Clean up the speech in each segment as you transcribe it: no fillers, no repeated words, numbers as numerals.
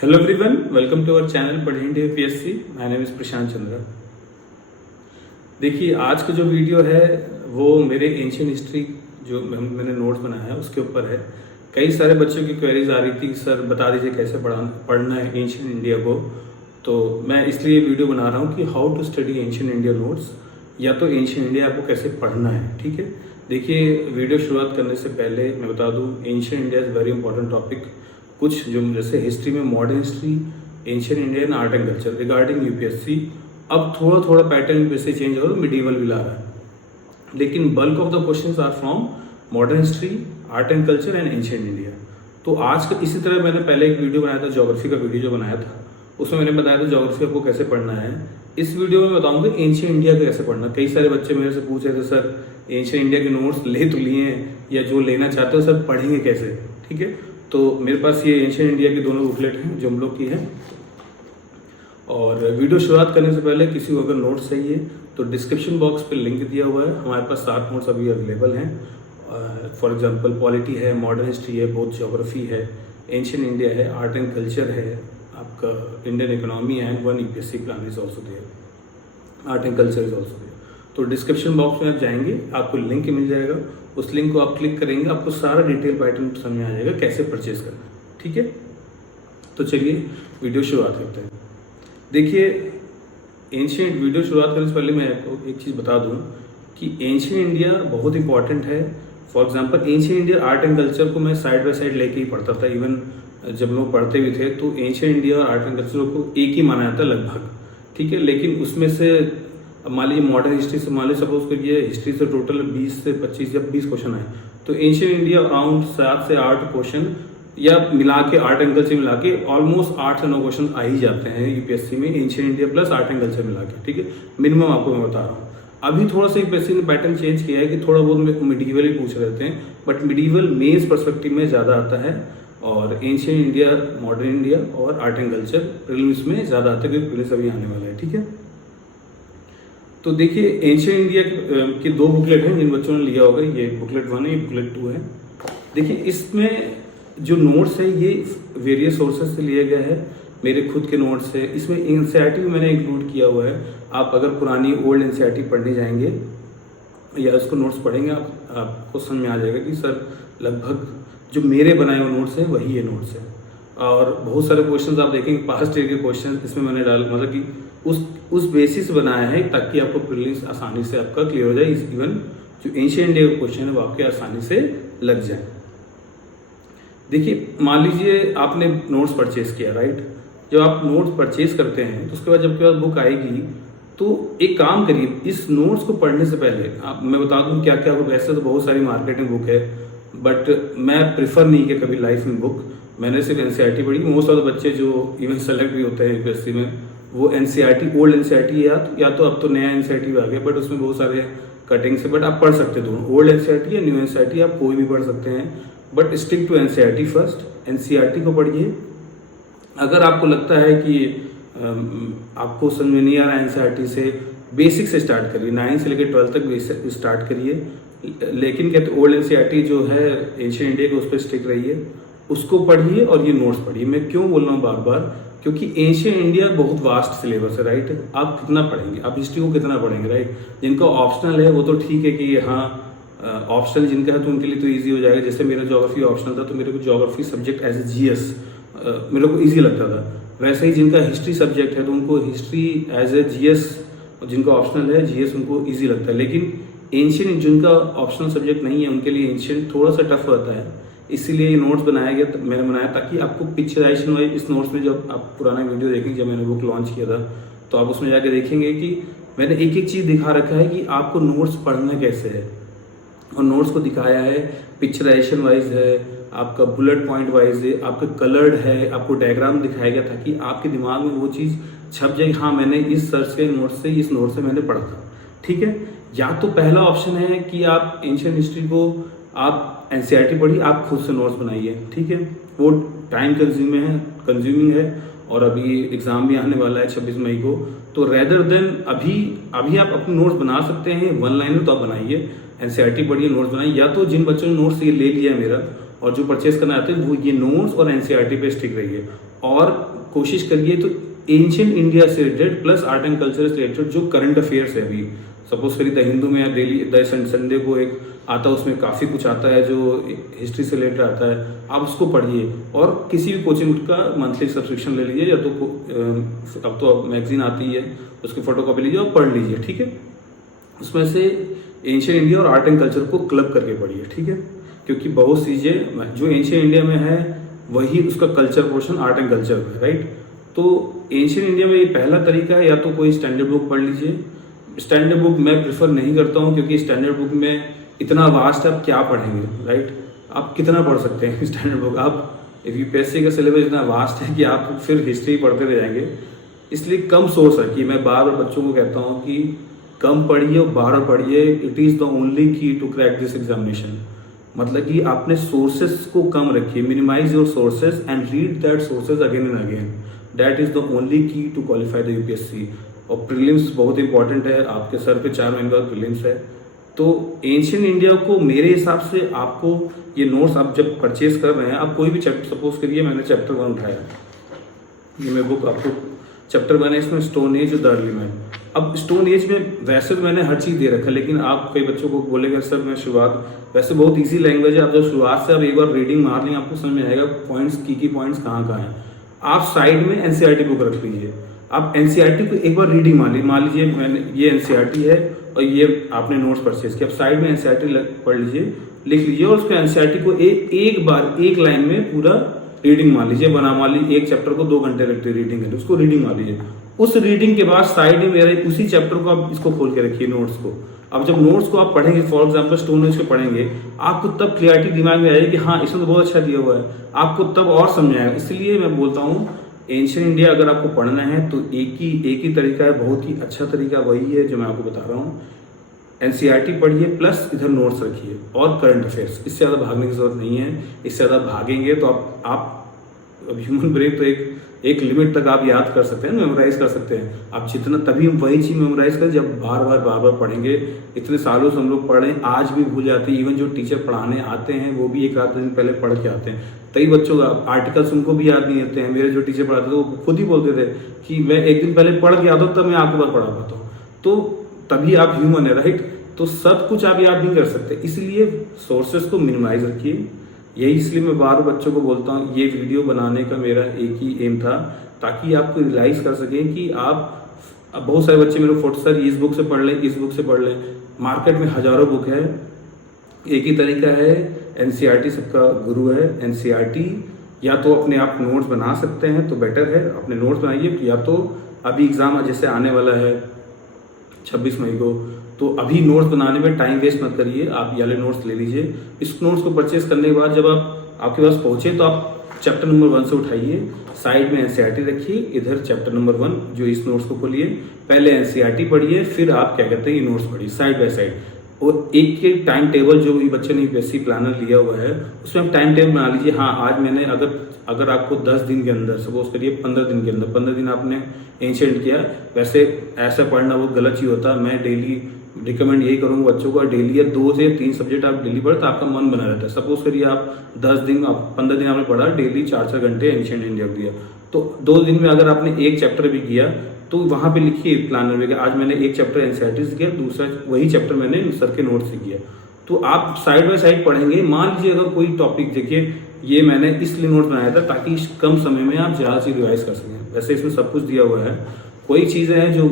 Hello everyone, welcome to our channel पढ़ें India UPSC. My name is Prashant Chandra. देखिए, आज का जो वीडियो है वो मेरे एंशियंट हिस्ट्री जो मैंने नोट्स बनाया है उसके ऊपर है। कई सारे बच्चों की क्वेरीज आ रही थी, सर बता दीजिए कैसे पढ़ना है एंशियंट इंडिया को। तो मैं इसलिए वीडियो बना रहा हूँ कि how to study ancient India notes, या तो एंशियंट इंडिया आपको कैसे पढ़ना है। ठीक है, देखिए वीडियो शुरुआत करने से पहले मैं बता दूँ, ancient India is very important topic. कुछ जो जैसे हिस्ट्री में modern history, ancient Indian art and culture regarding UPSC, अब थोड़ा थोड़ा पैटर्न यूपीएससी चेंज हो रहा है, मिडीवल भी ला रहा है, लेकिन bulk of the questions are from modern history, art and culture and ancient India. तो आज का इसी तरह मैंने पहले एक वीडियो बनाया था, ज्योग्राफी का वीडियो जो बनाया था उसमें मैंने बताया था ज्योग्राफी आपको कैसे पढ़ना है। इस वीडियो में बताऊंगा एंशियंट इंडिया का कैसे पढ़ना। कई सारे बच्चे मेरे से पूछ रहे थे, सर एंशियंट इंडिया के नोट्स ले तो लिए हैं, या जो लेना चाहते हो सर पढ़ेंगे कैसे। ठीक है, तो मेरे पास ये एंशियंट इंडिया की दोनों बुकलेट हैं जो हम लोग की है। और वीडियो शुरुआत करने से पहले किसी को अगर नोट्स चाहिए तो डिस्क्रिप्शन बॉक्स पे लिंक दिया हुआ है, हमारे पास 7 नोट्स अभी अवेलेबल हैं। फॉर एग्जांपल पॉलिटी है, मॉडर्न हिस्ट्री है, बोथ ज्योग्राफी है, एंशियंट इंडिया है, आर्ट एंड कल्चर है, आपका Indian economy and 1 UPSC plan is also there, art and culture is also there. तो डिस्क्रिप्शन बॉक्स में आप जाएंगे, आपको लिंक मिल जाएगा, उस लिंक को आप क्लिक करेंगे, आपको सारा डिटेल पैटर्न समझ में आ जाएगा कैसे परचेज करना है। ठीक है, तो चलिए वीडियो शुरुआत करते हैं। देखिए, एंशियंट वीडियो शुरुआत करने से पहले मैं आपको एक चीज़ बता दूं कि एंशियंट इंडिया बहुत इंपॉर्टेंट है। For example ancient India art and culture को मैं साइड बाय साइड लेके ही पढ़ता था। इवन जब लोग पढ़ते भी थे तो एंशियंट इंडिया और आर्ट एंड कल्चर को एक ही माना जाता है लगभग। ठीक है, लेकिन उसमें से अब मान लीजिए मॉडर्न हिस्ट्री से मान लीजिए सपोज करिए हिस्ट्री से टोटल 20 से 25 या 20 क्वेश्चन आए, तो एंशियंट इंडिया अराउंड 7 से 8 क्वेश्चन या मिला के आर्ट एंड कल्चर मिला के ऑलमोस्ट 8 से 9 क्वेश्चन आ ही जाते हैं यूपीएससी में, ancient India plus art and culture मिला के। ठीक है, मिनिमम आपको मैं बता रहा हूँ। अभी थोड़ा सा यूपीएससी ने पैटर्न चेंज किया है कि थोड़ा बहुत मिडीवल ही पूछ रहे थे, बट मिडीवल मेन्स पर्सपेक्टिव में ज़्यादा आता है, और एंशियंट इंडिया, मॉडर्न इंडिया और आर्ट एंड कल्चर प्रीलिम्स में ज़्यादा आता है क्योंकि प्रीलिम्स अभी आने वाला है। ठीक है, तो देखिए एंशियंट इंडिया की 2 बुकलेट हैं जिन बच्चों ने लिया होगा, ये बुकलेट 1 है, ये बुकलेट 2 है। देखिए इसमें जो नोट्स है ये वेरियस सोर्सेज से लिया गया है, मेरे खुद के नोट्स है। इसमें एनसीईआरटी भी मैंने इंक्लूड किया हुआ है। आप अगर पुरानी ओल्ड एनसीईआरटी पढ़ने जाएंगे या इसको नोट्स पढ़ेंगे, आपको समझ में आ जाएगा कि सर लगभग जो मेरे बनाए हुए नोट्स हैं वही ये नोट्स है। और बहुत सारे क्वेश्चंस आप देखेंगे पास्ट ईयर के क्वेश्चन इसमें मैंने मतलब कि उस बेसिस बनाया है ताकि आपको प्रीलिम्स आसानी से आपका क्लियर हो जाए। इवन जो एंशियंट इंडिया का क्वेश्चन है वो आपके आसानी से लग जाए। देखिए मान लीजिए आपने नोट्स परचेज किया, राइट। जब आप नोट्स परचेज करते हैं तो उसके बाद जब के बाद बुक आएगी तो एक काम करिए, इस नोट्स को पढ़ने से पहले मैं बता दूं क्या क्या बुक। वैसे तो बहुत सारी मार्केटिंग बुक है, बट मैं प्रिफर नहीं किया कभी लाइफ में बुक। मैंने सिर्फ एनसीईआरटी पढ़ी। मोस्ट ऑफ द बच्चे जो इवन सेलेक्ट भी होते हैं यूपीएससी में वो एनसीईआरटी, ओल्ड एनसीईआरटी या तो अब तो नया एनसीईआरटी आ गया, बट उसमें बहुत सारे कटिंग से, बट आप पढ़ सकते दोनों, ओल्ड एनसीईआरटी या न्यू एनसीईआरटी, आप कोई भी पढ़ सकते हैं, but stick to NCERT first. NCERT को पढ़िए। अगर आपको लगता है कि आपको समझ में नहीं आ रहा है एनसीईआरटी से, बेसिक से स्टार्ट करिए, 9 से लेकर 12 तक बेसिक स्टार्ट करिए। लेकिन कहते ओल्ड एनसीईआरटी जो है एंशियंट इंडिया के, उस पर स्टिक रहिए, उसको पढ़िए और ये नोट्स पढ़िए। मैं क्यों बोल रहा हूँ बार बार, क्योंकि एंशियंट इंडिया बहुत वास्ट सिलेबस है, राइट। आप कितना पढ़ेंगे, आप हिस्ट्री को कितना पढ़ेंगे, राइट। जिनका ऑप्शनल है वो तो ठीक है कि हाँ ऑप्शनल जिनका है तो उनके लिए तो ईजी हो जाएगा। जैसे मेरा ज्योग्राफी ऑप्शनल था तो मेरे को geography subject as a GS मेरे को ईजी लगता था। वैसे ही जिनका हिस्ट्री सब्जेक्ट है तो उनको हिस्ट्री एज ए जीएस, जिनका ऑप्शनल है जीएस उनको ईजी लगता है। लेकिन एंशियंट जिनका ऑप्शनल सब्जेक्ट नहीं है उनके लिए एंशियंट थोड़ा सा टफ होता है, इसीलिए ये नोट्स बनाया गया। मैंने बनाया ताकि आपको पिक्चराइजेशन वाइज इस नोट्स में, जब आप पुराना वीडियो देखेंगे जब मैंने बुक लॉन्च किया था तो आप उसमें जाके देखेंगे कि मैंने एक एक चीज़ दिखा रखा है कि आपको नोट्स पढ़ना कैसे है, और नोट्स को दिखाया है पिक्चराइजेशन वाइज है, आपका बुलेट पॉइंट वाइज है, आपका कलर्ड है, आपको डायग्राम दिखाया गया ताकि आपके दिमाग में वो चीज़ छप जाए, हाँ मैंने इस सर्च के नोट से, इस नोट से मैंने पढ़ा था। ठीक है, या तो पहला ऑप्शन है कि आप एंशियंट हिस्ट्री को आप एनसीईआरटी पढ़िए, आप खुद से नोट्स बनाइए। ठीक है, वो टाइम कंज्यूमिंग है और अभी एग्जाम भी आने वाला है 26 मई को। तो रेदर देन अभी आप अपने नोट्स बना सकते हैं, 1 लाइनर तो आप बनाइए, एनसीईआरटी पढ़िए, नोट्स बनाइए। या तो जिन बच्चों ने नोट्स ये ले लिया है मेरा और जो परचेस करना चाहते हैं वो ये नोट्स और एनसीईआरटी पे स्टिक रहिए। और कोशिश करिए तो एंशियंट इंडिया से related plus art and culture से रिलेटेड जो करंट अफेयर्स है अभी, सपोज करिए द हिंदू में डेली द संडे को एक आता है, उसमें काफ़ी कुछ आता है जो हिस्ट्री से रिलेटेड आता है, आप उसको पढ़िए। और किसी भी कोचिंग का मंथली सब्सक्रिप्शन ले लीजिए, या तो अब तो मैगजीन आती है उसकी फोटोकॉपी लीजिए और पढ़ लीजिए, ठीक है। उसमें से एंशियंट इंडिया और आर्ट एंड कल्चर को क्लब करके पढ़िए, ठीक है, क्योंकि बहुत चीज़ें जो एंशियंट इंडिया में है वही उसका culture portion art and culture में, राइट। तो एंशियंट इंडिया में ये पहला तरीका है, या तो कोई स्टैंडर्ड बुक पढ़ लीजिए। स्टैंडर्ड बुक मैं प्रेफर नहीं करता हूँ, क्योंकि स्टैंडर्ड बुक में इतना वास्ट है, आप क्या पढ़ेंगे, राइट। आप कितना पढ़ सकते हैं स्टैंडर्ड बुक, आप यूपीएससी का सिलेबस इतना वास्ट है कि आप फिर हिस्ट्री पढ़ते रह जाएंगे। इसलिए कम सोर्स है कि मैं बार बार बच्चों को कहता हूँ कि कम पढ़िए और बार बार पढ़िए। It is the only key to crack this examination. मतलब कि आपने सोर्सेस को कम रखिए, minimize your sources and read that sources again and again. That is the only key to qualify the UPSC. और प्रीलिम्स बहुत इंपॉर्टेंट है, आपके सर पे 4 महीने बाद प्रीलिम्स है। तो एंशियंट इंडिया को मेरे हिसाब से आपको ये नोट्स आप जब परचेज कर रहे हैं, आप कोई भी चैप्टर, सपोज करिए मैंने चैप्टर 1 उठाया, ये मैं बुक आपको चैप्टर 1 है, इसमें स्टोन एज और द अर्ली मैन। अब स्टोन एज में वैसे तो मैंने हर चीज़ दे रखा है, लेकिन आप कई बच्चों को बोलेगा सर मैं शुरुआत, वैसे बहुत इजी लैंग्वेज है, आप जब शुरुआत से आप एक बार रीडिंग मार लेंगे आपको समझ में आएगा पॉइंट्स की पॉइंट्स कहाँ कहाँ हैं। आप साइड में एनसीईआरटी बुक रख लीजिए, आप एनसीईआरटी को एक बार रीडिंग मान लीजिए मैंने ये एनसीईआरटी है और ये आपने नोट्स परचेज किया, आप साइड में एनसीईआरटी पढ़ लीजिए, लिख लीजिए, और उसको एनसीईआरटी को एक बार एक लाइन में पूरा रीडिंग मान लीजिए। मान लीजिए एक चैप्टर को 2 घंटे लगते हैं रीडिंग करने, उसको रीडिंग मान लीजिए। उस रीडिंग के बाद साइड में मेरे उसी चैप्टर को आप इसको खोल के रखिए नोट्स को। अब जब नोट्स को आप पढ़ेंगे, फॉर एग्जांपल स्टोन एज को पढ़ेंगे, आपको तब क्लियरिटी दिमाग में आएगी कि हाँ इसमें तो बहुत अच्छा दिया हुआ है, आपको तब और समझ आएगा। इसलिए मैं बोलता हूँ एंशियंट इंडिया अगर आपको पढ़ना है तो एक ही तरीका है, बहुत ही अच्छा तरीका वही है जो मैं आपको बता रहा हूँ। एनसीईआरटी पढ़िए प्लस इधर नोट्स रखिए और करंट अफेयर्स, इससे ज़्यादा भागने की जरूरत नहीं है। इससे ज़्यादा भागेंगे तो आप ह्यूमन ब्रेन तो एक लिमिट तक आप याद कर सकते हैं, मेमोराइज कर सकते हैं आप जितना, तभी हम वही चीज़ मेमोराइज करें जब बार बार पढ़ेंगे। इतने सालों से हम लोग पढ़ रहे हैं, आज भी भूल जाते हैं। इवन जो टीचर पढ़ाने आते हैं वो भी 1 आध दिन पहले पढ़ के आते हैं। कई बच्चों का आर्टिकल्स उनको भी याद नहीं होते हैं। मेरे जो टीचर पढ़ाते थे वो खुद ही बोलते थे कि मैं 1 दिन पहले पढ़ के आता हूँ तब मैं आपके पास पढ़ा पाता हूँ। तो तभी आप ह्यूमन है, राइट। तो सब कुछ आप याद नहीं कर सकते, इसलिए सोर्सेस को मिनिमाइज रखिए। यही इसलिए मैं बार बच्चों को बोलता हूँ, ये वीडियो बनाने का मेरा एक ही एम था ताकि आपको रियलाइज कर सकें कि आप, अब बहुत सारे बच्चे मेरे फोटो सर इस बुक से पढ़ लें, इस बुक से पढ़ लें। मार्केट में हजारों बुक है, एक ही तरीका है, एनसीईआरटी सबका गुरु है। एनसीईआरटी या तो अपने आप नोट्स बना सकते हैं तो बेटर है, अपने नोट्स बनाइए, या तो अभी एग्जाम जैसे आने वाला है 26 मई को, तो अभी नोट्स बनाने में टाइम वेस्ट मत करिए, आप ये वाले नोट्स ले लीजिए। इस नोट्स को परचेज करने के बाद जब आप आपके पास पहुंचे तो आप चैप्टर नंबर 1 से उठाइए, साइड में एनसीईआरटी रखिए, इधर चैप्टर नंबर 1 जो इस नोट्स को खोलिए, पहले एनसीईआरटी पढ़िए, फिर आप क्या कहते हैं ये नोट्स पढ़िए साइड बाय साइड। और एक टाइम टेबल जो भी बच्चे ने यूपीएससी प्लानर लिया हुआ है उसमें आप टाइम टेबल बना लीजिए। हाँ आज मैंने अगर आपको 10 दिन के अंदर, सपोज करिए 15 दिन के अंदर, 15 दिन आपने एंशिएंट किया, वैसे ऐसा पढ़ना वो गलत ही होता है। मैं डेली रिकमेंड यही करूँगा बच्चों को, डेली या 2 से 3 सब्जेक्ट आप डेली पढ़े तो आपका मन बना रहता है। सपोज करिए आप 15 दिन आपने पढ़ा, डेली 4 घंटे एंशिएंट इंडिया दिया, तो 2 दिन में अगर आपने एक चैप्टर भी किया तो वहाँ पे लिखिए प्लानर में कि आज मैंने एक चैप्टर एनसीईआरटी से किया, दूसरा वही चैप्टर मैंने सर के नोट से किया। तो आप साइड बाय साइड पढ़ेंगे। मान लीजिए अगर कोई टॉपिक, देखिए ये मैंने इसलिए नोट बनाया था ताकि कम समय में आप ज़्यादा चीज रिवाइज कर सकें। वैसे इसमें सब कुछ दिया हुआ है, कोई चीज़ें हैं जो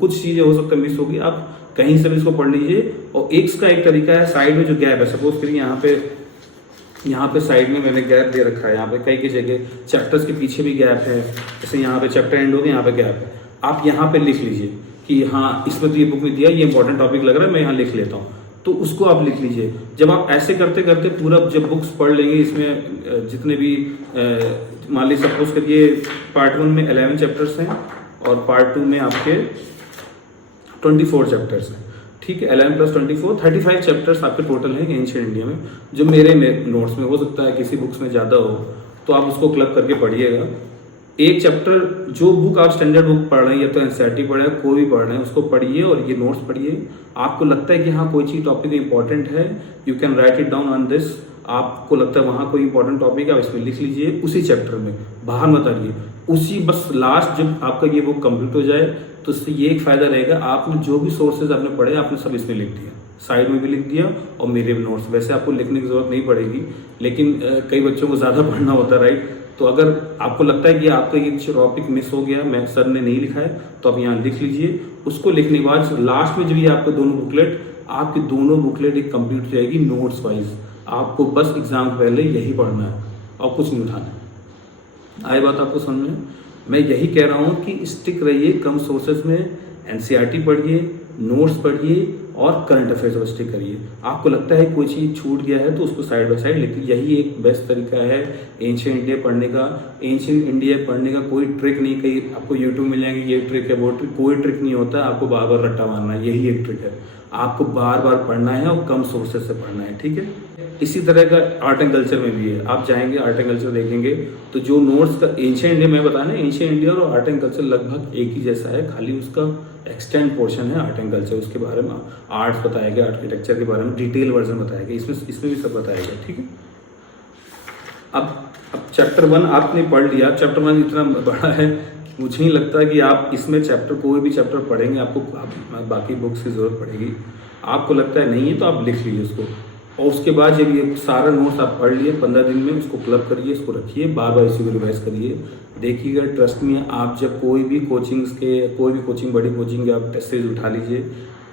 कुछ चीज़ें हो सकता है मिस होगी, आप कहीं से भी इसको पढ़ लीजिए। और इसका एक तरीका है, साइड में जो गैप है, सपोज करिए यहाँ पे साइड में मैंने गैप दे रखा है, यहाँ पे कई जगह चैप्टर्स के पीछे भी गैप है, जैसे यहाँ पे चैप्टर एंड हो गया, यहाँ पे गैप है, आप यहाँ पे लिख लीजिए कि हाँ इसमें तो ये बुक में दिया, ये इंपॉर्टेंट टॉपिक लग रहा है, मैं यहाँ लिख लेता हूँ, तो उसको आप लिख लीजिए। जब आप ऐसे करते करते पूरा जब बुक्स पढ़ लेंगे, इसमें जितने भी मान लीजिए सपोज करिए पार्ट 1 में 11 चैप्टर्स हैं और पार्ट 2 में आपके 24 चैप्टर्स हैं, ठीक है, 11 + 24 35 चैप्टर्स आपके टोटल हैं एंशिएंट इंडिया में, जो मेरे नोट्स में। हो सकता है किसी बुक्स में ज़्यादा हो तो आप उसको क्लब करके पढ़िएगा। एक चैप्टर, जो बुक आप स्टैंडर्ड बुक पढ़ रहे हैं या तो एनसीईआरटी पढ़ रहे हैं, कोई भी पढ़ रहे हैं, उसको पढ़िए और ये नोट्स पढ़िए। आपको लगता है कि हाँ कोई चीज़ टॉपिक इंपॉर्टेंट है, you can write it down on this. आपको लगता है वहाँ कोई इंपॉर्टेंट टॉपिक है, आप इसमें लिख लीजिए उसी चैप्टर में, बाहर मत आइए। उसी बस लास्ट जब आपका ये बुक कंप्लीट हो जाए तो इससे ये एक फ़ायदा रहेगा, आपने जो भी सोर्सेज आपने पढ़े आपने सब इसमें लिख दिया, साइड में भी लिख दिया और मेरे भी नोट्स। वैसे आपको लिखने की ज़रूरत नहीं पड़ेगी, लेकिन कई बच्चों को ज़्यादा पढ़ना होता है, राइट। तो अगर आपको लगता है कि आपका ये टॉपिक मिस हो गया, मैं सर ने नहीं लिखा है, तो आप यहाँ लिख लीजिए। उसको लिखने के बाद लास्ट में जब ये आपके दोनों बुकलेट, आपकी दोनों बुकलेट एक कंप्लीट हो जाएगी नोट्स वाइज। आपको बस एग्जाम से पहले यही पढ़ना है और कुछ नहीं उठाना है। आई बात आपको समझ में? मैं यही कह रहा हूँ कि स्टिक रहिए कम सोर्सेज में, एनसीईआरटी पढ़िए, नोट्स पढ़िए और करंट अफेयर्स पर स्टिक करिए। आपको लगता है कोई चीज़ छूट गया है तो उसको साइड बाय साइड लिखिए। यही एक बेस्ट तरीका है एंशिएंट इंडिया पढ़ने का। एंशिएंट इंडिया पढ़ने का कोई ट्रिक नहीं, कहीं आपको यूट्यूब मिल जाएंगे ये ट्रिक है वो ट्रिक, कोई ट्रिक नहीं होता। आपको बार बार रट्टा मारना है, यही एक ट्रिक है। आपको बार बार पढ़ना है और कम सोर्सेज से पढ़ना है, ठीक है। इसी तरह का आर्ट एंड कल्चर में भी है। आप जाएंगे आर्ट एंड कल्चर देखेंगे तो जो नोट्स का एंशिएंट इंडिया में बताया ना, एंशिएंट इंडिया और आर्ट एंड कल्चर लगभग एक ही जैसा है, खाली उसका एक्सटेंड पोर्शन है आर्ट एंड कल्चर। उसके बारे में आर्ट्स बताया गया, आर्किटेक्चर के बारे में डिटेल वर्जन बताया गया, इसमें भी सब बताया गया, ठीक है। अब चैप्टर 1 आपने पढ़ लिया। चैप्टर 1 इतना बड़ा है कि मुझे नहीं लगता कि आप इसमें कोई भी चैप्टर पढ़ेंगे आपको बाकी बुक्स की ज़रूरत पड़ेगी। आपको लगता है नहीं है तो आप लिख लीजिए उसको, और उसके बाद जब ये सारा नोट्स आप पढ़ लिए 15 दिन में, उसको क्लब करिए, इसको रखिए, बार बार इसी को रिवाइज करिए। देखिएगा, ट्रस्ट में आप जब कोई भी कोचिंग बड़ी कोचिंग के आप टेस्ट सीरीज उठा लीजिए,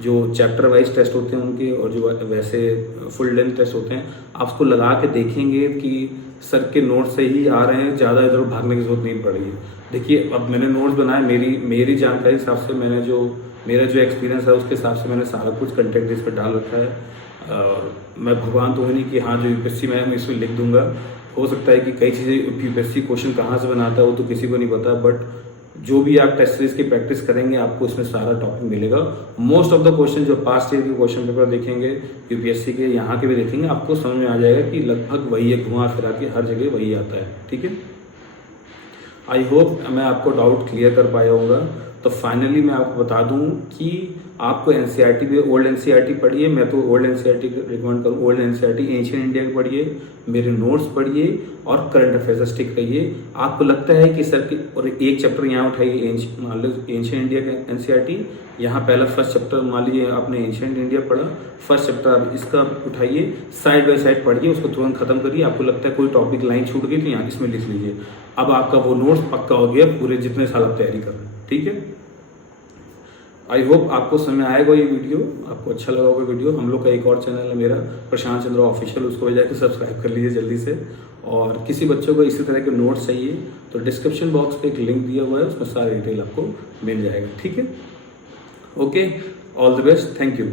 जो चैप्टर वाइज टेस्ट होते हैं उनके और जो वैसे फुल लेंथ टेस्ट होते हैं, आप उसको लगा के देखेंगे कि सर के नोट से ही आ रहे हैं, ज़्यादा इधर भागने की जरूरत नहीं पड़ेगी। देखिए, अब मैंने नोट्स बनाए, मेरी जानकारी के हिसाब से, मेरा जो एक्सपीरियंस है उसके हिसाब से मैंने सारा कुछ कंटेंट इस पर डाल रखा है। और मैं भगवान तो है नहीं कि हाँ जो यूपीएससी में है मैं इसमें लिख दूंगा। हो सकता है कि कई चीज़ें यूपीएससी क्वेश्चन कहाँ से बनाता है वो तो किसी को नहीं पता, बट जो भी आप टेस्ट सीरीज की प्रैक्टिस करेंगे आपको इसमें सारा टॉपिक मिलेगा। मोस्ट ऑफ द क्वेश्चन जो पास्ट ईयर के क्वेश्चन पेपर देखेंगे यूपीएससी के, यहाँ के भी देखेंगे, आपको समझ में आ जाएगा कि लगभग वही है, घुमा फिरा के हर जगह वही आता है, ठीक है। आई होप मैं आपको डाउट क्लियर कर पाया होगा। तो फाइनली मैं आपको बता दूं कि आपको एनसीईआरटी भी, ओल्ड एनसीईआरटी पढ़िए, मैं तो ओल्ड एनसीईआरटी रिकमेंड करूँ। ओल्ड एनसीईआरटी एंशिएंट इंडिया की पढ़िए, मेरे नोट्स पढ़िए और करंट अफेयर्स स्टिक रहिए। आपको लगता है कि सर की, और एक चैप्टर यहाँ उठाइए, मान लो एंशिएंट इंडिया का एनसीईआरटी, यहाँ पहला फर्स्ट चैप्टर मान लीजिए आपने एंशिएंट इंडिया पढ़ा, फर्स्ट चैप्टर आप इसका उठाइए, साइड बाय साइड पढ़िए, उसको तुरंत खत्म करिए। आपको लगता है कोई टॉपिक लाइन छूट गई तो यहाँ इसमें लिख लीजिए। अब आपका वो नोट्स पक्का हो गया पूरे जितने साल आप तैयारी कर रहे हैं, ठीक है। आई होप आपको समझ में आएगा ये वीडियो, आपको अच्छा लगा होगा वीडियो। हम लोग का एक और चैनल है मेरा, प्रशांत चंद्र ऑफिशियल, उसको जाकर सब्सक्राइब कर लीजिए जल्दी से। और किसी बच्चों को इसी तरह के नोट्स चाहिए तो डिस्क्रिप्शन बॉक्स पे एक लिंक दिया हुआ है, उसमें सारी डिटेल आपको मिल जाएगा, ठीक है। Okay, all the best, thank you.